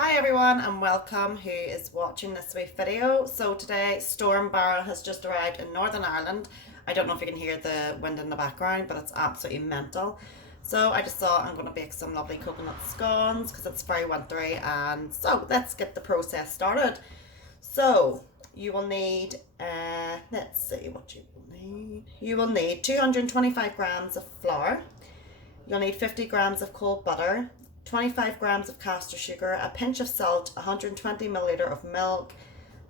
Hi everyone and welcome who is watching this week's video. So today Storm BARRA has just arrived in Northern Ireland. I don't know if you can hear the wind in the background, but it's absolutely mental. So I just thought I'm going to bake some lovely coconut scones because it's very wintry, and so let's get the process started. So you will need, let's see what you will need. You will need 225 grams of flour. You'll need 50 grams of cold butter, 25 grams of caster sugar, a pinch of salt, 120 milliliter of milk.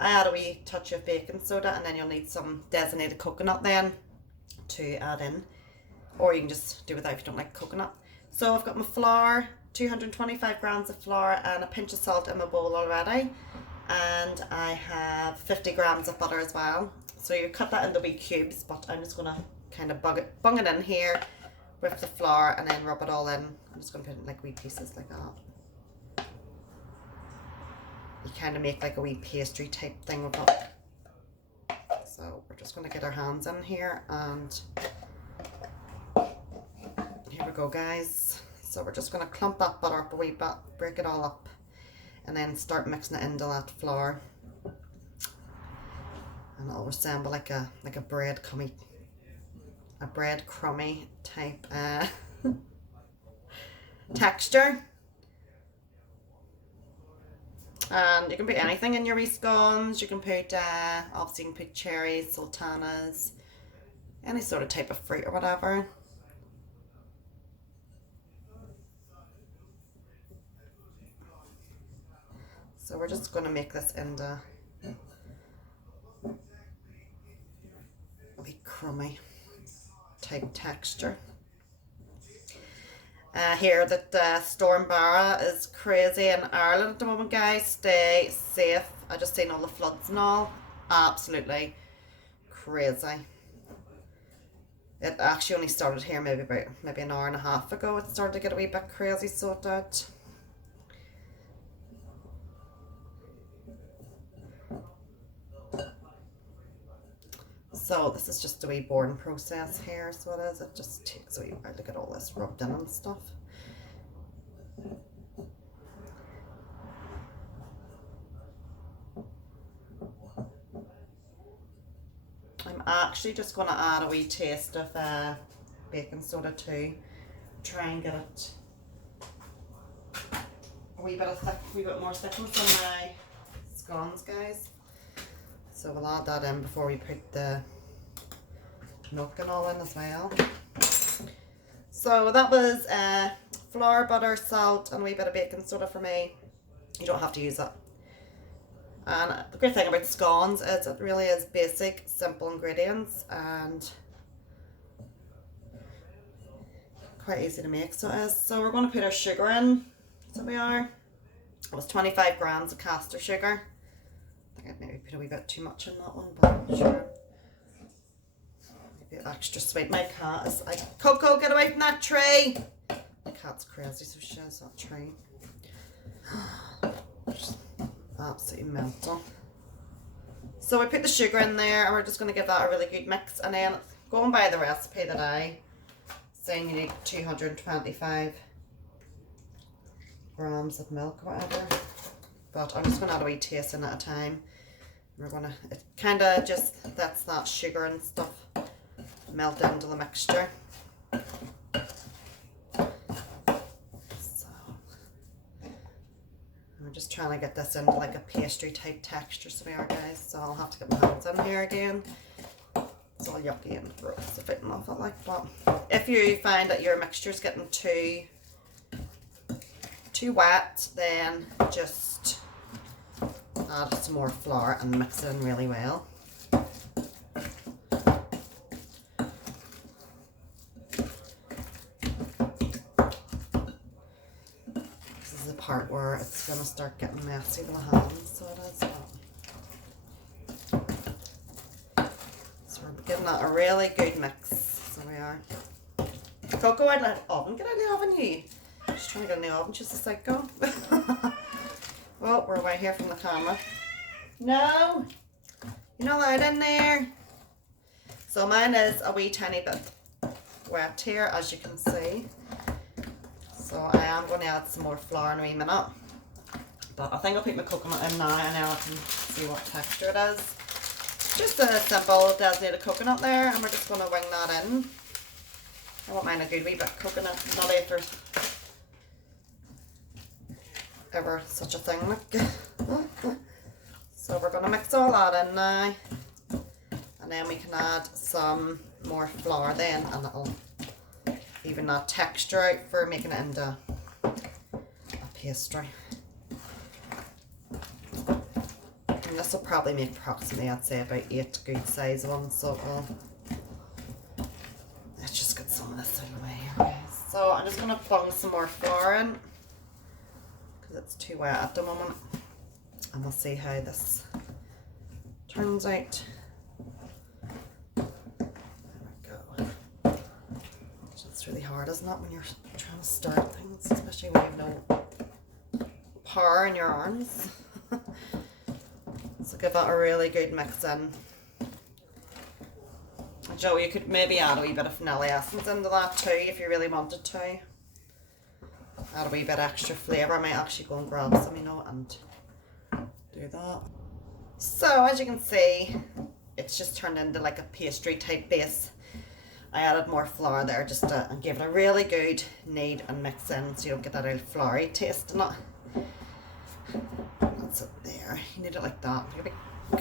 I add a wee touch of baking soda, and then you'll need some designated coconut then to add in, or you can just do without if you don't like coconut. So I've got my flour, 225 grams of flour and a pinch of salt in my bowl already, and I have 50 grams of butter as well. So you cut that into wee cubes, but I'm just going to kind of bung it in here with the flour and then rub it all in. I'm just going to put it in like wee pieces like that. You kind of make like a wee pastry type thing with it. So we're just going to get our hands in here, and here we go, guys. So we're just going to clump that butter up a wee bit, break it all up, and then start mixing it into that flour, and it'll resemble like a breadcrumby type texture. And you can put anything in your wee scones. You can put obviously you can put cherries, sultanas, any sort of type of fruit or whatever. So we're just going to make this into a wee crummy type texture. Here that Storm BARRA is crazy in Ireland at the moment, guys. Stay safe. I just seen all the floods and all. Absolutely crazy. It actually only started here maybe an hour and a half ago. It started to get a wee bit crazy, so that. So this is just a wee boring process here, so it is. It just takes a wee while to get all this rubbed in and stuff. I'm actually just going to add a wee taste of baking soda too. Try and get it a wee bit more thickness on my scones, guys. So we'll add that in before we put the milk and all in as well. So that was flour, butter, salt, and a wee bit of baking soda for me. You don't have to use it. And the great thing about scones is it really is basic, simple ingredients and quite easy to make, so it is. So we're going to put our sugar in. So we are. It was 25 grams of caster sugar. I think I'd maybe put a wee bit too much in that one, but sure. Maybe extra sweet. My cat is like, Coco, get away from that tree! My cat's crazy, so she has that tree. Just absolutely mental. So we put the sugar in there, and we're just going to give that a really good mix, and then going by the recipe that I saying you need 225 grams of milk or whatever, but I'm just going to add a wee taste in at a time. We're going to, it kind of just lets that sugar and stuff melt into the mixture. I'm just trying to get this into like a pastry type texture, so we are, guys. So I'll have to get my hands in here again. It's all yucky and gross if it off it like that. If you find that your mixture is getting too wet, then just add some more flour and mix it in really well. Part where it's going to start getting messy with the hands, so it is. So we're giving that a really good mix, so we are. Coco, I'd let oven, get out of the oven, you. Just trying to get in the oven, just a psycho. Oh, we're away here from the camera. No, you're not allowed in there. So mine is a wee tiny bit wet here, as you can see. So I am going to add some more flour in a wee minute. But I think I'll put my coconut in now and then I can see what texture it is. Just a simple designated coconut there, and we're just going to wing that in. I won't mind a good wee bit of coconut, not if there's ever such a thing. So we're going to mix all that in now, and then we can add some more flour then, and it'll even that texture out for making it into a pastry. And this will probably make approximately, I'd say, about 8 good size ones, so it will. Let's just get some of this out of the way here, guys. So I'm just going to bung some more flour in, because it's too wet at the moment. And we'll see how this turns out. There we go. It's really hard, isn't it, when you're trying to start things, especially when you have no power in your arms. So give that a really good mix in. Joe, you could maybe add a wee bit of vanilla essence into that too if you really wanted to. Add a wee bit extra flavour. I might actually go and grab some, you know, and do that. So as you can see, it's just turned into like a pastry type base. I added more flour there just to give it a really good knead and mix in so you don't get that old floury taste in it. That's it there. You need it like that. Like a big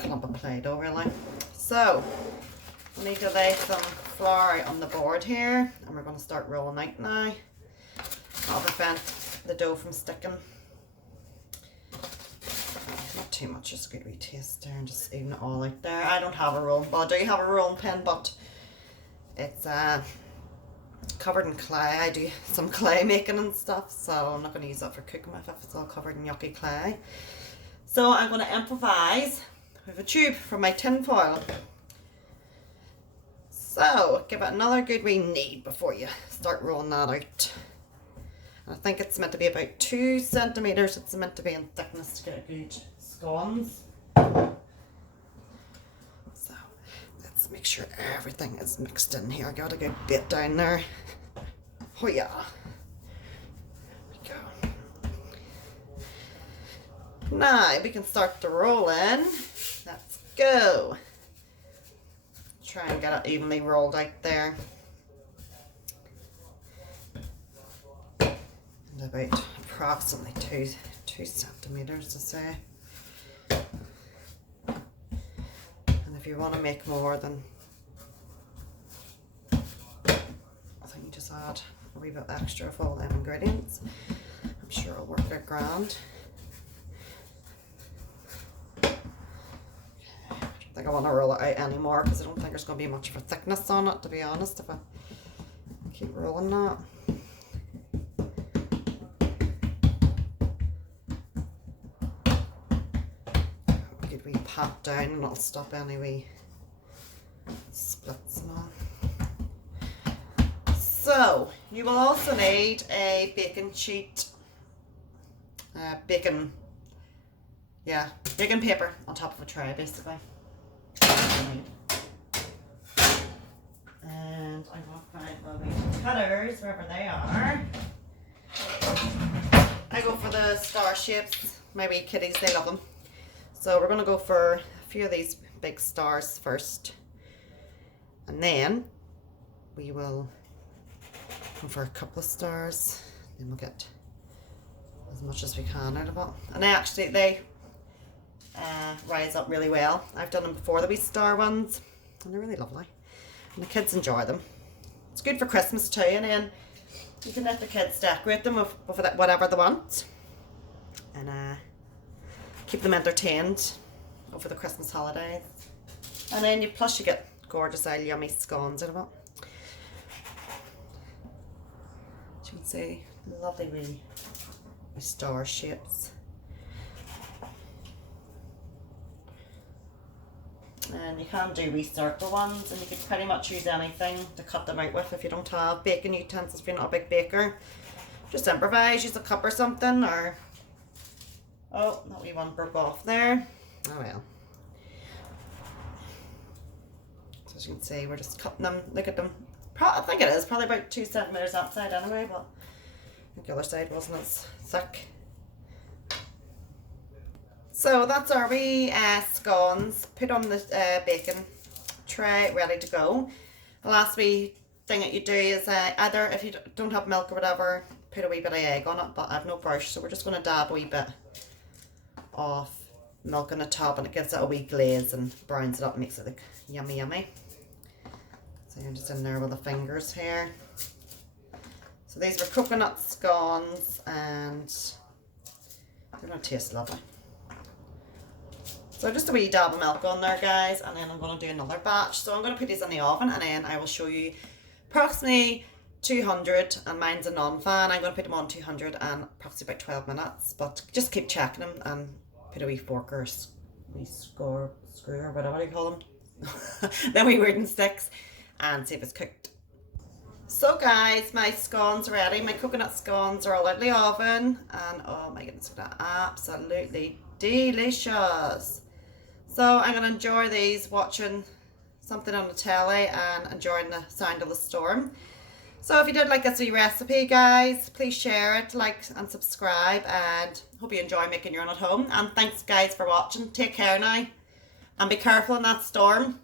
clump of Play-Doh really. So we need to lay some flour out on the board here, and we're going to start rolling out now. That'll prevent the dough from sticking. Not too much, just a good wee taste there, and just even it all out there. I don't have a rolling, well, I do have a rolling pin, but it's covered in clay. I do some clay making and stuff, so I'm not going to use that for cooking with if it's all covered in yucky clay. So I'm going to improvise with a tube from my tin foil. So give it another good wee knead before you start rolling that out. I think it's meant to be about 2 centimetres. It's meant to be in thickness to get a good scones. So let's make sure everything is mixed in here. I got a good bit down there. Oh yeah. There we go. Now we can start to roll in. Let's go. Try and get it evenly rolled out there. And about approximately 2 centimetres to say. And if you want to make more, then I think you just add a wee bit extra of all them ingredients. I'm sure it'll work out grand. I don't think I want to roll it out anymore because I don't think there's going to be much of a thickness on it, to be honest, if I keep rolling that. Good wee pat down and it'll stop any wee splits now. So you will also need a baking sheet, baking paper on top of a tray basically. And I'm going to find the wee cutters wherever they are. I go for the star shapes. My wee kitties, they love them. So we're going to go for a few of these big stars first. And then we will go for a couple of stars. Then we'll get as much as we can out of it. And they rise up really well. I've done them before, the wee star ones, and they're really lovely. And the kids enjoy them. It's good for Christmas too, and then you can let the kids decorate them with whatever they want. And keep them entertained over the Christmas holidays. And then you get gorgeous yummy scones out of it. As you can see, lovely wee star shapes. And you can do wee circle ones, and you could pretty much use anything to cut them out with if you don't have baking utensils, if you're not a big baker. Just improvise, use a cup or something, or... Oh, that wee one broke off there. Oh well. So as you can see, we're just cutting them. Look at them. I think it is probably about 2 centimetres outside anyway, but I think the other side wasn't as thick. So that's our wee scones put on the baking tray, ready to go. The last wee thing that you do is either, if you don't have milk or whatever, put a wee bit of egg on it, but I have no brush, so we're just going to dab a wee bit of milk on the top, and it gives it a wee glaze and browns it up and makes it look yummy yummy. So you're just in there with the fingers here. So these were coconut scones and they're going to taste lovely. So just a wee dab of milk on there, guys, and then I'm going to do another batch. So I'm going to put these in the oven, and then I will show you approximately 200, and mine's a non-fan. I'm going to put them on 200 and approximately about 12 minutes, but just keep checking them and put a wee fork or wee screw or whatever you call them. Then wee wooden sticks, and see if it's cooked. So guys, my scones are ready. My coconut scones are all out of the oven, and oh my goodness, they're absolutely delicious. So I'm going to enjoy these watching something on the telly and enjoying the sound of the storm. So if you did like this wee recipe, guys, please share it, like and subscribe, and hope you enjoy making your own at home. And thanks guys for watching. Take care now and be careful in that storm.